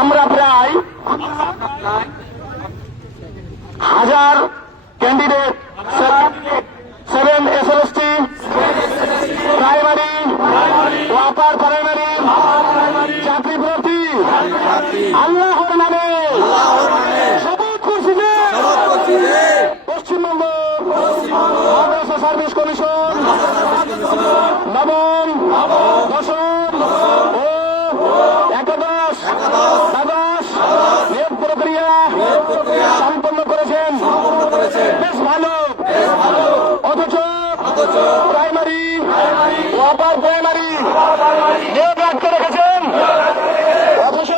আমরা প্রায় 1000 candidate 7 SLST primary ও upper primary চাকরি প্রার্থী আল্লাহর নামে শপথ করছি যে পশ্চিমবঙ্গ মাদ্রাসা সার্ভিস কমিশন নবম, দশম ও একাদশ দ্বাদশ নিয়োগ প্রক্রিয়া সম্পন্ন করেছেন। বেশ ভালো। অথচ প্রাইমারি ও আপার প্রাইমারি নিয়োগ আটকে রেখেছেন। অথচ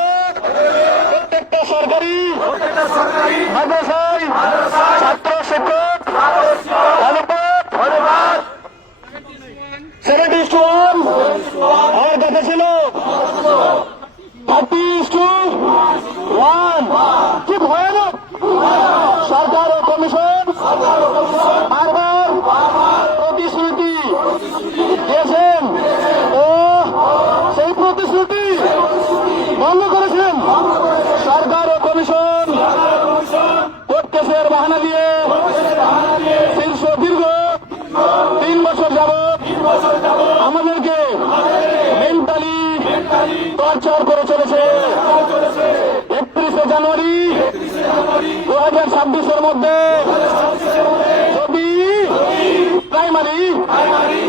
প্রত্যেকটা সরকারি মাদ্রাসায় ছাত্র শিক্ষক অনুপাত 70:1 আমার কথা ছিল 30:1। কি ভয়ানক! সরকার ও কমিশন বারবার প্রতিশ্রুতি দিয়েছেন ও সেই প্রতিশ্রুতি ভঙ্গ করেছেন। সরকার ও কমিশন কোর্ট বাহানা দিয়ে দীর্ঘ 3 বছর যাবৎ আমাদেরকে মেন্টালি টর্চার করে চলেছে। 31শে জানুয়ারি 2026-এর মধ্যে যদি প্রাইমারি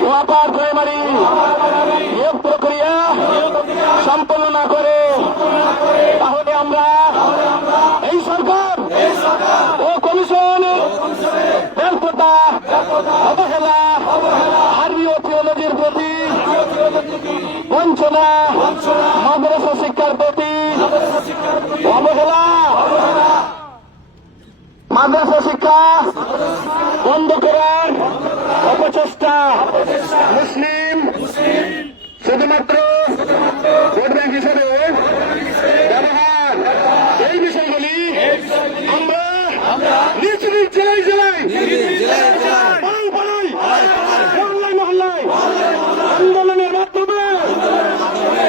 ও আপার প্রাইমারি নিয়োগ প্রক্রিয়া সম্পন্ন না করে তাহলে আমরা এই সরকার ও কমিশনের ব্যর্থতা, অবহেলা, আরবি ও থিওলজির প্রতি বঞ্চনা, মাদ্রাসা শিক্ষার প্রতি অবহেলা, মাদ্রাসা শিক্ষা বন্ধ করার অপচেষ্টা, মুসলিম শুধুমাত্র ভোট ব্যাংক হিসেবে ব্যবহার, এই বিষয়গুলি আমরা নিজ নিজ জেলায় মহল্লায় আন্দোলনের মাধ্যমে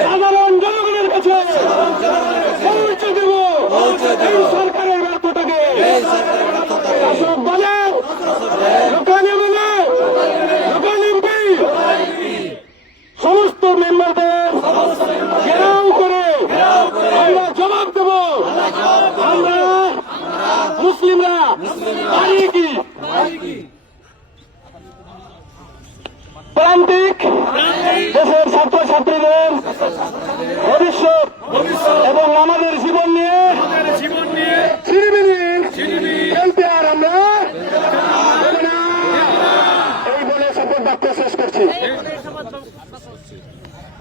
সাধারণ জনগণের কাছে পৌঁছে দেব এই সরকারের ব্যর্থতাকে। শাসক বলে, লোকানি বলে, লোকাল এমপি সমস্ত মেম্বারদের ঘেরাও করে আমরা জবাব দেব। আমরা মুসলিমরা পারি কি? প্রান্তিক দেশের ছাত্রছাত্রীদের ভবিষ্যৎ এবং আমাদের